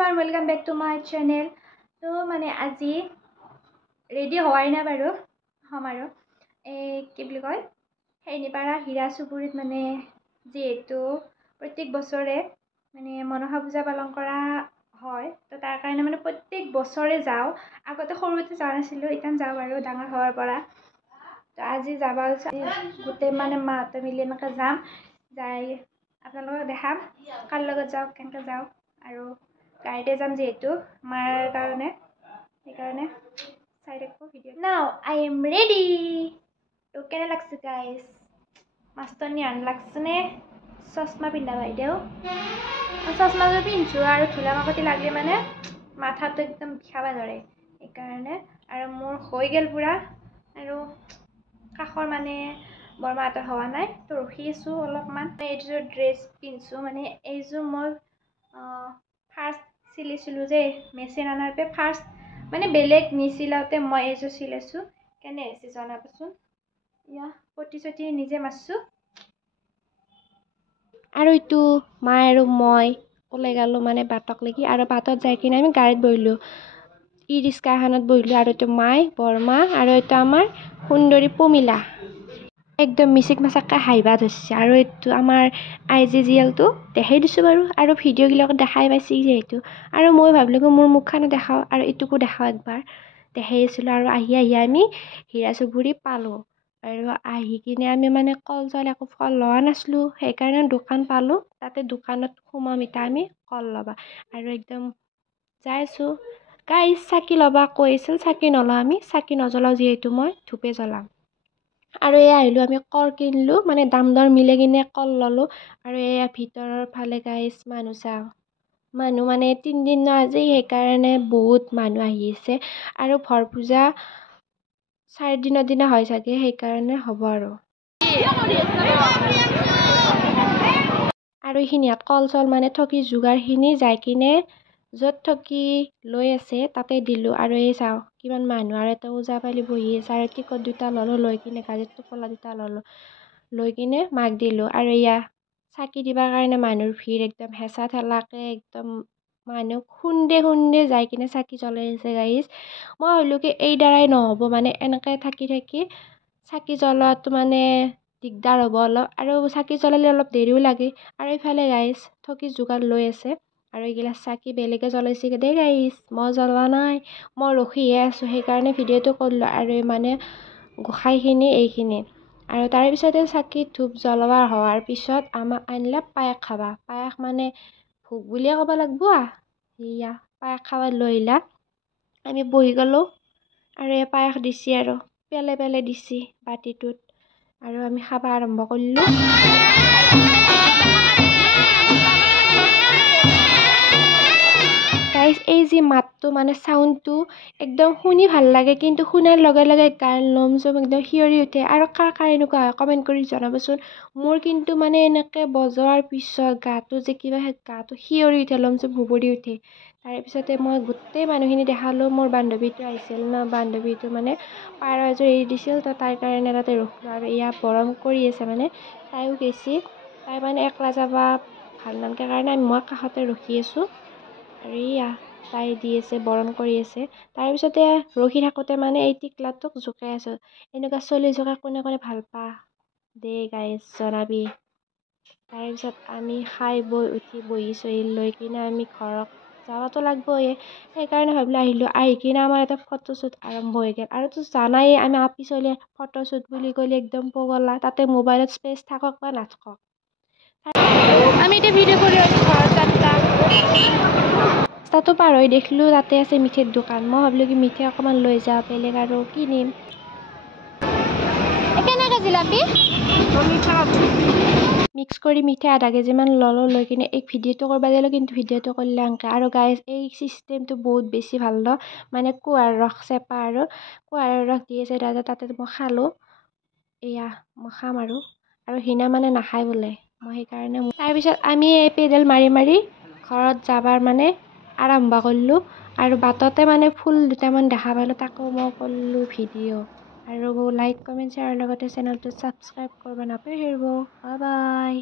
everyone, welcome back to my channel. So মানে আজি ready হোৱাই না বাৰু আমাৰো কি বুলি কয় হেৰিপাৰা হীৰা চুবুৰীত মানে যেহেতু প্ৰত্যেক বছৰে মানে মনসা পূজা পালন কৰা হয় তো তাৰ কাৰণে মানে প্ৰত্যেক বছৰে যাওঁ আগতে সৰুতে যোৱা নাছিলোঁ এতিয়া যাওঁ বাৰু ডাঙৰ হোৱাৰ পৰা তো আজি যাব গোটেই মানে মাহঁতে মিলি এনেকৈ যাম যাই আপোনালোকক দেখাম কাৰ লগত যাওঁ কেনেকৈ যাওঁ আৰু গাড়ীতে যাম যেহেতু মাৰ কাৰণে সেইকাৰণে চাই থাকোঁ video' now I am ready তো কেনে লাগছে গাইজ মাষ্টৰনী আন লাগছেনে চশমা পিন্ধা বাইদেউ চশমাযোৰ পিন্ধিছোঁ আৰু ধূলা মাকতি লাগিলে মানে মাথাটো একদম বিষাব ধৰে সেইকাৰণে আৰু মোৰ হৈ গ'ল পূৰা আৰু কাষৰ মানে বৰমাহঁতৰ হোৱা নাই তো ৰখি আছোঁ অলপমান এইযোৰ ড্ৰেছ পিন্ধিছোঁ মানে এইযোৰ মই ফাৰ্ষ্ট চিলাইছিলোঁ যে মেচিন আনাৰ পৰা ফাৰ্ষ্ট মানে বেলেগ নিচিলাওঁতে মই এইযোৰ চিলাইছোঁ কেনে হৈছে জনাবচোন ইয়া পটি চটি নিজে মাৰিছোঁ আৰু এইটো মা আৰু মই ওলাই গ'লোঁ মানে বাটক লাগি আৰু বাটত যাই কিনে আমি গাড়ীত বহিলোঁ ই ৰিক্সা এখনত বহিলোঁ আৰু এইটো মাই বৰমা আৰু এইটো আমাৰ সুন্দৰী পমিলা একদম মিচিক মাচাকৈ হাঁহিবা ধৰিছে আৰু এইটো আমাৰ আই জি জিএলটো দেখাই দিছোঁ বাৰু আৰু ভিডিঅ'বিলাকত দেখাই পাইছে যিহেতু আৰু মই ভাবিলোঁ মোৰ মুখখনো দেখাওঁ আৰু এইটোকো দেখাওঁ একবাৰ দেখাই আছিলোঁ আৰু আহি আমি হীৰা চুবুৰী পালোঁ আৰু আহি কিনে আমি মানে কল চল একো ফল লোৱা নাছিলোঁ সেইকাৰণে দোকান পালোঁ তাতে দোকানত সোমাম এতিয়া আমি কল ল'বা আৰু একদম যাইছোঁ গাইজ চাকি ল'বা কৈ আছিল চাকি নলওঁ আমি চাকি নজ্বলাওঁ যিহেতু মই ধূপে জ্বলাম আৰু এই আহিলোঁ আমি কল কিনিলোঁ মানে দাম দৰ মিলাই কিনে কল ল'লোঁ আৰু এয়া ভিতৰৰ ফালে গাইজ মানুহ চাওঁ মানুহ মানে 3 দিন ন আজি সেইকাৰণে বহুত মানুহ আহি আছে আৰু ভৰ পূজা 4 দিনৰ দিনা হয় চাগে সেইকাৰণে হ'ব আৰু এইখিনিত কল চল মানে থকি যোগাৰখিনি যাই কিনে য'ত থকি লৈ আছে তাতে দিলোঁ আৰু এই চাওঁ কিমান মানুহ আৰু এটা ওজা পালি বহি আছে আৰু টিকট 2টা ল'লোঁ লৈ কিনে গাড়ীত টোপোলা 2টা ল'লোঁ লৈ কিনে মাক দিলোঁ আৰু এয়া চাকি দিবৰ কাৰণে মানুহৰ ভিৰ একদম হেঁচা ঠেলাকৈ একদম মানুহ খুন্দে যাই কিনে চাকি জ্বলাই আছে গাইজ মই ভাবিলোঁ কি এই দ্বাৰাই নহ'ব মানে এনেকৈ থাকি চাকি জ্বলোৱাটো মানে দিগদাৰ হ'ব অলপ আৰু চাকি জ্বলালে অলপ দেৰিও লাগে আৰু এইফালে গাইজ থকি যোগাৰ লৈ আছে আৰু এইগিলা চাকি বেলেগে জ্বলাইছে দেই গাইজ মই জ্বলোৱা নাই মই ৰখিহে আছোঁ সেইকাৰণে ভিডিঅ'টো কৰিলোঁ আৰু মানে গোসাঁইখিনি এইখিনি আৰু তাৰপিছতে চাকি ধূপ জ্বলোৱা হোৱাৰ পিছত আমাক আনিলে পায়স খাবা পায়স মানে ভোগ বুলিয়ে ক'ব লাগিব সেয়া পায়স খাব লৈ আহিলা আমি বহি গ'লোঁ আৰু এই পায়স দিছে আৰু পেলে দিছে বাতিটোত আৰু আমি খাব আৰম্ভ কৰিলোঁ গাইজ এই যি মাতটো মানে চাউণ্ডটো একদম শুনি ভাল লাগে কিন্তু শুনাৰ লগে লগে গাৰ নোম চোম একদম শিয়ৰি উঠে আৰু কাৰ এনেকুৱা হয় কমেণ্ট কৰি জনাবচোন মোৰ কিন্তু মানে এনেকৈ বজোৱাৰ পিছত গাটো যে কিবা গাটো শিয়ৰি উঠে লোম চোম ভুবৰি উঠে তাৰপিছতে মই গোটেই মানুহখিনি দেখালোঁ মোৰ বান্ধৱীটো আহিছিল ন বান্ধৱীটো মানে পাৰ এযোৰ এৰি দিছিল তো তাইৰ কাৰণে তাতে ৰখিলোঁ আৰু এয়া গৰম কৰি আছে মানে তাইও গৈছি তাই মানে একলা যাবা ভাল নালগে কাৰণে মই কাষতে ৰখি আছোঁ আৰু এয়া তাই দি আছে বৰণ কৰি আছে তাৰপিছতে ৰখি থাকোঁতে মানে এই টিকলাটোক জোকাই আছোঁ এনেকুৱা চলি জোকা কোনে ভাল পা দে গাইজ জনাবি তাৰপিছত আমি খাই বৈ উঠি বহি চহি লৈ কিনে আমি ঘৰত যাবতো লাগবই সেইকাৰণে ভাবিলোঁ আহিলোঁ আহি কিনে আমাৰ এটা ফটোশ্বুট আৰম্ভ হৈ গ'ল আৰু তো জানাই আমি পিছলৈ ফটোশ্বুট বুলি ক'লে একদম পগলা তাতে মোবাইলত স্পেচ থাকক বা নাথাকক আমি এতিয়া ভিডিঅ' কৰি আছোঁ ঘৰত তাতো পাৰ হৈ দেখিলোঁ তাতে আছে মিঠাইৰ দোকান মই ভাবিলোঁ কি মিঠাই অকণমান লৈ যাওঁ বেলেগ আৰু কি নিম কেনেকৈ জিলাপি মিক্স কৰি মিঠাই আধা কেজিমান ল'লোঁ লৈ কিনে এই ভিডিঅ'টো কৰিব গ'লোঁ কিন্তু ভিডিঅ'টো কৰিলে এনেকৈ আৰু গাইজ এই চিষ্টেমটো বহুত বেছি ভাল ন মানে কুঁহাৰ ৰস চেপা আৰু কুঁহাৰৰ ৰস দি আছে দাদা তাতে মই খালোঁ এয়া মই খাম আৰু হিনা মানে নাখায় বোলে মই সেইকাৰণে তাৰপিছত আমি এই পেডেল মাৰি ঘৰত যাবাৰ মানে আৰম্ভ কৰিলোঁ আৰু বাটতে মানে ফুল 2টামান দেখা পালোঁ তাকো মই কৰিলোঁ ভিডিঅ' আৰু লাইক কমেণ্ট শ্বেয়াৰৰ লগতে চেনেলটো ছাবস্ক্ৰাইব কৰিব নাপাহৰিব বাই